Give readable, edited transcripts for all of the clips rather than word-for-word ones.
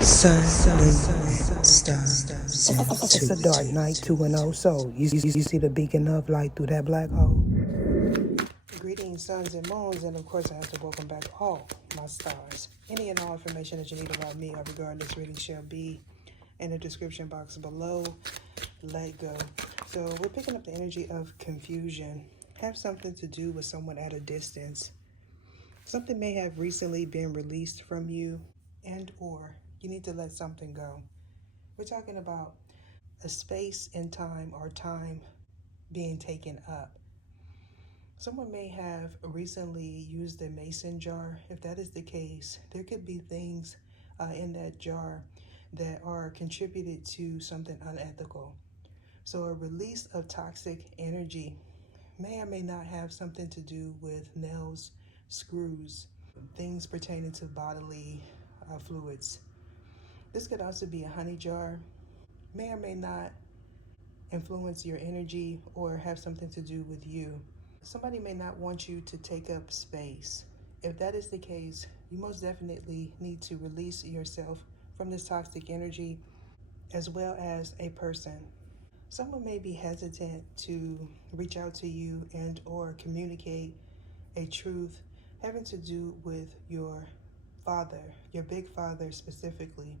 Sun, moon, stars. It's a dark night, 2-0. So, you see the beacon of light through that black hole? Greetings, suns and moons, and of course, I have to welcome back all my stars. Any and all information that you need about me or regarding this reading shall be in the description box below. Let go. So, we're picking up the energy of confusion. Have something to do with someone at a distance. Something may have recently been released from you, and or you need to let something go. We're talking about a space and time, or time being taken up. Someone may have recently used a mason jar. If that is the case, there could be things in that jar that are contributed to something unethical. So a release of toxic energy may or may not have something to do with nails, screws, things pertaining to bodily fluids. This could also be a honey jar, may or may not influence your energy or have something to do with you. Somebody may not want you to take up space. If that is the case, you most definitely need to release yourself from this toxic energy, as well as a person. Someone may be hesitant to reach out to you and or communicate a truth having to do with your father, your big father specifically.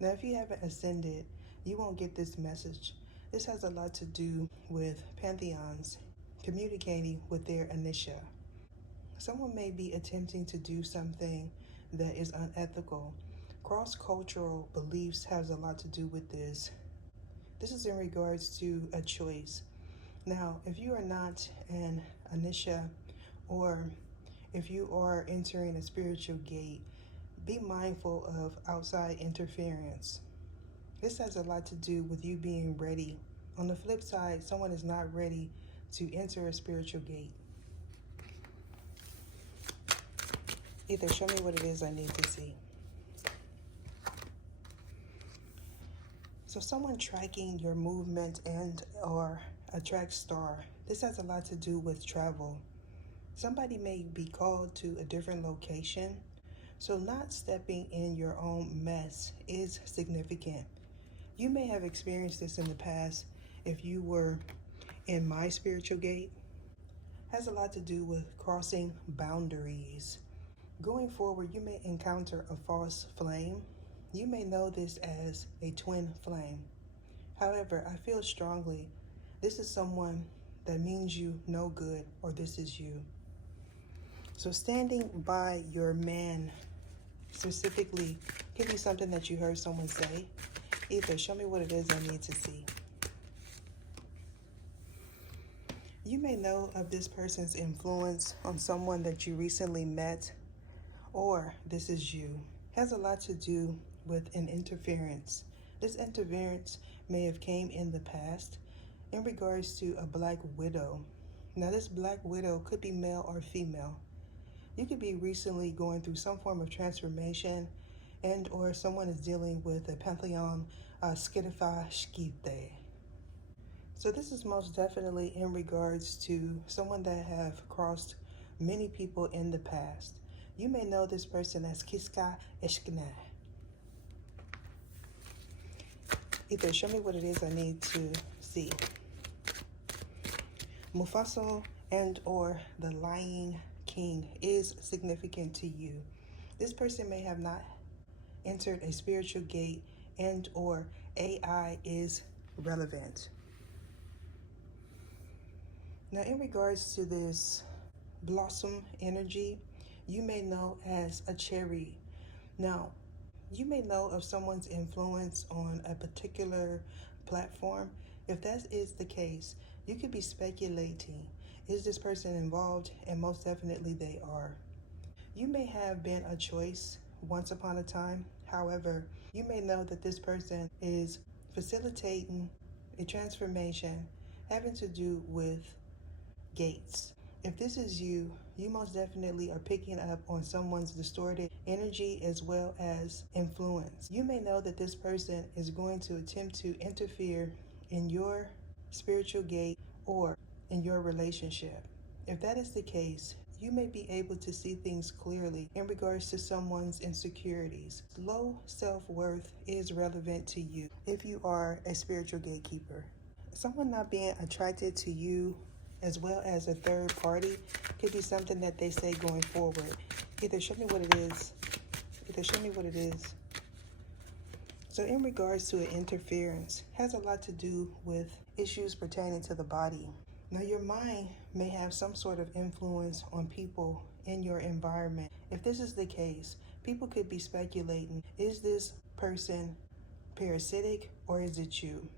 Now, if you haven't ascended, you won't get this message. This has a lot to do with pantheons communicating with their initia. Someone may be attempting to do something that is unethical. Cross-cultural beliefs has a lot to do with this. This is in regards to a choice. Now, if you are not an initia, or if you are entering a spiritual gate, be mindful of outside interference. This has a lot to do with you being ready. On the flip side, someone is not ready to enter a spiritual gate. Either show me what it is I need to see. So someone tracking your movement and or a track star. This has a lot to do with travel. Somebody may be called to a different location. So not stepping in your own mess is significant. You may have experienced this in the past if you were in my spiritual gate. Has a lot to do with crossing boundaries. Going forward, you may encounter a false flame. You may know this as a twin flame. However, I feel strongly this is someone that means you no good, or this is you. So standing by your man specifically could be something that you heard someone say. Either show me what it is I need to see. You may know of this person's influence on someone that you recently met, or this is you. Has a lot to do with an interference. This interference may have came in the past in regards to a black widow. Now this black widow could be male or female. You could be recently going through some form of transformation, and or someone is dealing with a pantheon skidify skite. So this is most definitely in regards to someone that have crossed many people in the past. You may know this person as Kiska Eshkna. Either show me what it is I need to see. Mufasa and or the Lying King is significant to you. This person may have not entered a spiritual gate, and or AI is relevant. Now, in regards to this blossom energy, you may know as a cherry. Now, you may know of someone's influence on a particular platform. If that is the case, you could be speculating, is this person involved? And most definitely they are. You may have been a choice once upon a time. However, you may know that this person is facilitating a transformation having to do with gates. If this is you, you most definitely are picking up on someone's distorted energy as well as influence. You may know that this person is going to attempt to interfere in your spiritual gate or in your relationship. If that is the case, you may be able to see things clearly in regards to someone's insecurities. Low self-worth is relevant to you if you are a spiritual gatekeeper. Someone not being attracted to you as well as a third party could be something that they say going forward. Either show me what it is. Either show me what it is. So in regards to an interference, has a lot to do with issues pertaining to the body. Now your mind may have some sort of influence on people in your environment. If this is the case, people could be speculating, is this person parasitic or is it you?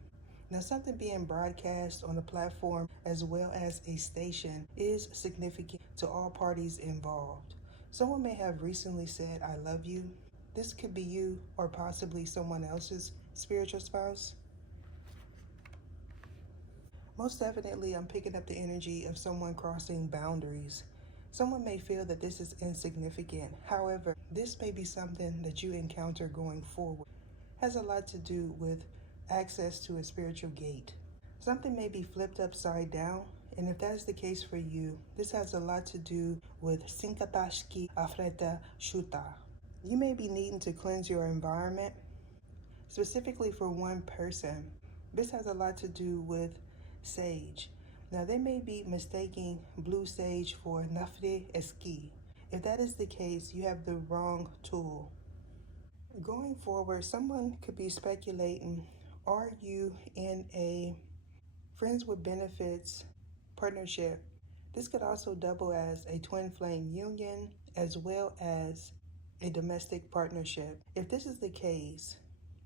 Now something being broadcast on a platform as well as a station is significant to all parties involved. Someone may have recently said, I love you. This could be you or possibly someone else's spiritual spouse. Most definitely, I'm picking up the energy of someone crossing boundaries. Someone may feel that this is insignificant. However, this may be something that you encounter going forward. Has a lot to do with access to a spiritual gate. Something may be flipped upside down, and if that's the case for you, this has a lot to do with Sinkatashki Afreta Shuta. You may be needing to cleanse your environment, specifically for one person. This has a lot to do with sage. Now they may be mistaking blue sage for Nafre Eski. If that is the case, you have the wrong tool. Going forward, someone could be speculating, are you in a friends with benefits partnership? This could also double as a twin flame union as well as a domestic partnership. If this is the case,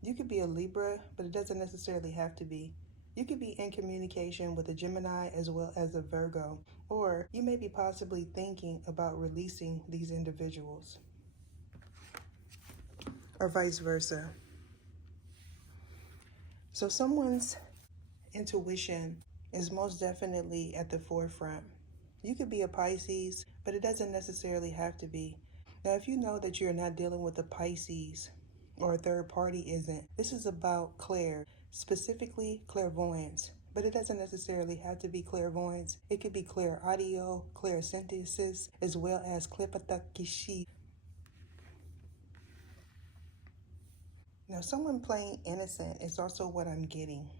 you could be a Libra, but it doesn't necessarily have to be. You could be in communication with a Gemini as well as a Virgo, or you may be possibly thinking about releasing these individuals, or vice versa. So someone's intuition is most definitely at the forefront. You could be a Pisces, but it doesn't necessarily have to be. Now, if you know that you're not dealing with a Pisces or a third party isn't, this is about specifically clairvoyance. But it doesn't necessarily have to be clairvoyance. It could be clear audio, clairsynthesis, as well as klipatakishi. Now, someone playing innocent is also what I'm getting.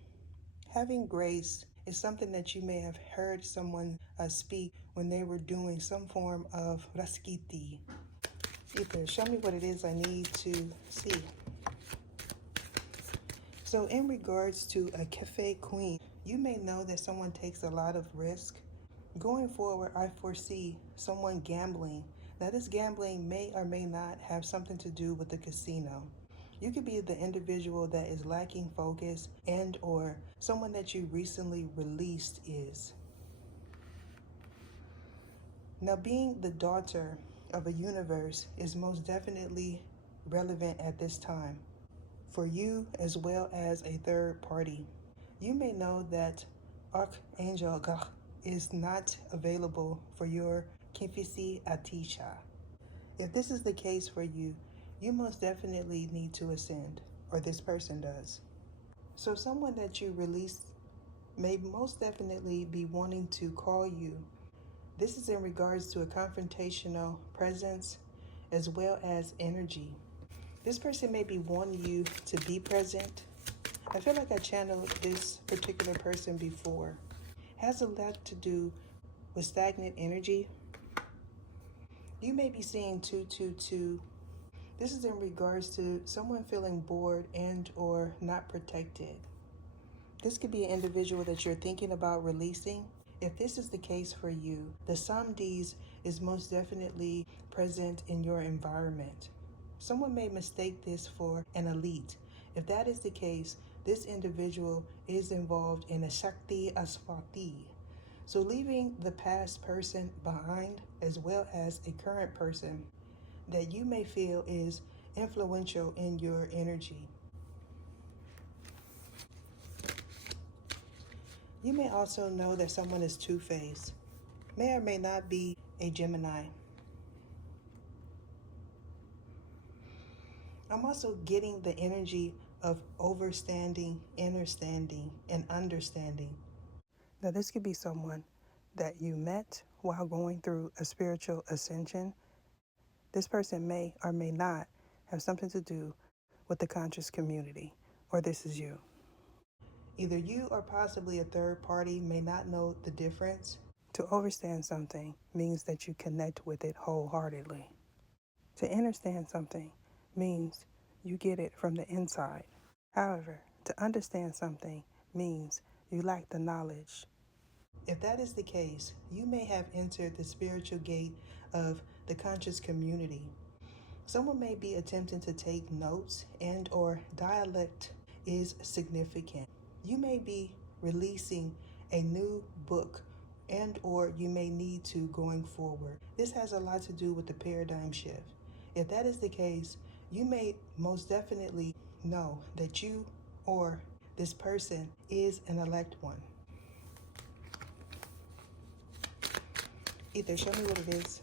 Having grace is something that you may have heard someone speak when they were doing some form of raskiti. Either show me what it is I need to see. So in regards to a cafe queen, you may know that someone takes a lot of risk. Going forward, I foresee someone gambling. Now this gambling may or may not have something to do with the casino. You could be the individual that is lacking focus and or someone that you recently released is. Now being the daughter of a universe is most definitely relevant at this time for you as well as a third party. You may know that Archangel Gach is not available for your Kifisi Atisha. If this is the case for you, you most definitely need to ascend, or this person does. So someone that you release may most definitely be wanting to call you. This is in regards to a confrontational presence as well as energy. This person may be wanting you to be present. I feel like I channeled this particular person before. Has a lot to do with stagnant energy. You may be seeing 222. This is in regards to someone feeling bored and or not protected. This could be an individual that you're thinking about releasing. If this is the case for you, the Samdis is most definitely present in your environment. Someone may mistake this for an elite. If that is the case, this individual is involved in a Shakti Asfati. So leaving the past person behind as well as a current person that you may feel is influential in your energy. You may also know that someone is two-faced, may or may not be a Gemini. I'm also getting the energy of overstanding, understanding. Now this could be someone that you met while going through a spiritual ascension, this person may or may not have something to do with the conscious community, or this is you. Either you or possibly a third party may not know the difference. To understand something means that you connect with it wholeheartedly. To understand something means you get it from the inside. However, to understand something means you lack the knowledge. If that is the case, you may have entered the spiritual gate of the conscious community. Someone may be attempting to take notes, and or dialect is significant. You may be releasing a new book, and or you may need to going forward. This has a lot to do with the paradigm shift. If that is the case, you may most definitely know that you or this person is an elect one. Either show me what it is.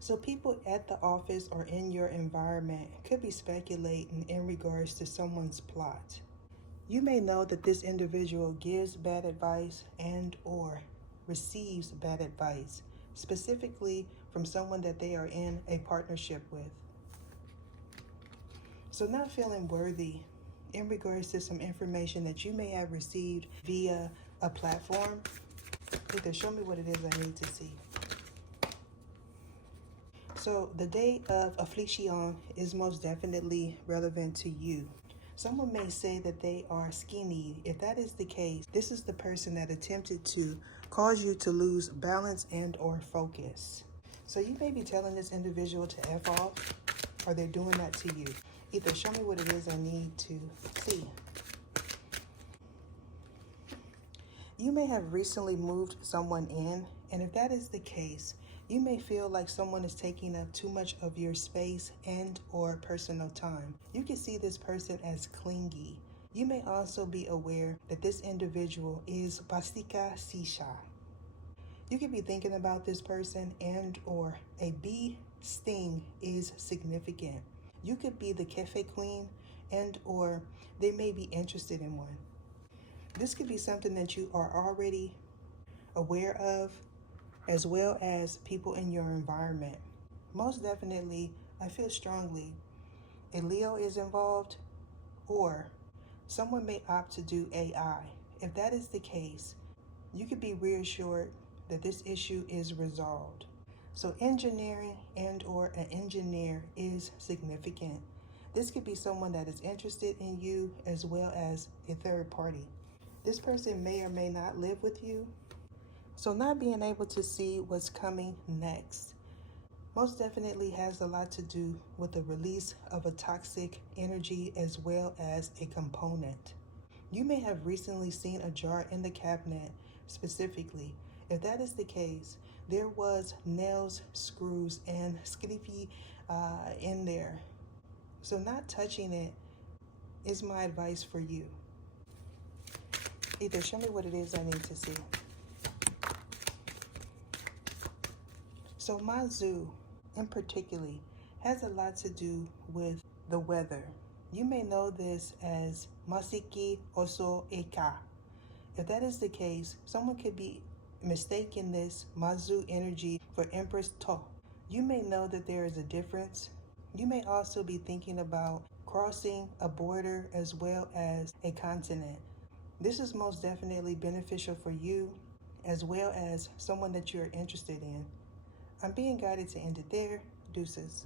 So people at the office or in your environment could be speculating in regards to someone's plot. You may know that this individual gives bad advice and or receives bad advice, specifically from someone that they are in a partnership with. So not feeling worthy in regards to some information that you may have received via a platform. Either show me what it is I need to see. So the day of affliction is most definitely relevant to you. Someone may say that they are skinny. If that is the case, this is the person that attempted to cause you to lose balance and or focus. So you may be telling this individual to F off, or they're doing that to you. Either show me what it is I need to see. You may have recently moved someone in, and if that is the case, you may feel like someone is taking up too much of your space and or personal time. You can see this person as clingy. You may also be aware that this individual is Bastika Sisha. You could be thinking about this person, and or a bee sting is significant. You could be the cafe queen, and or they may be interested in one. This could be something that you are already aware of, as well as people in your environment. Most definitely, I feel strongly a Leo is involved, or someone may opt to do AI. If that is the case, you could be reassured that this issue is resolved. So engineering and or an engineer is significant. This could be someone that is interested in you, as well as a third party. This person may or may not live with you. So not being able to see what's coming next most definitely has a lot to do with the release of a toxic energy, as well as a component. You may have recently seen a jar in the cabinet specifically. If that is the case, there was nails, screws, and skitty in there. So not touching it is my advice for you. Either show me what it is I need to see. So my zoo, in particular, has a lot to do with the weather. You may know this as Masiki Oso Eka. If that is the case, someone could be mistaking this Mazu energy for Empress To. You may know that there is a difference. You may also be thinking about crossing a border as well as a continent. This is most definitely beneficial for you, as well as someone that you're interested in. I'm being guided to end it there. Deuces.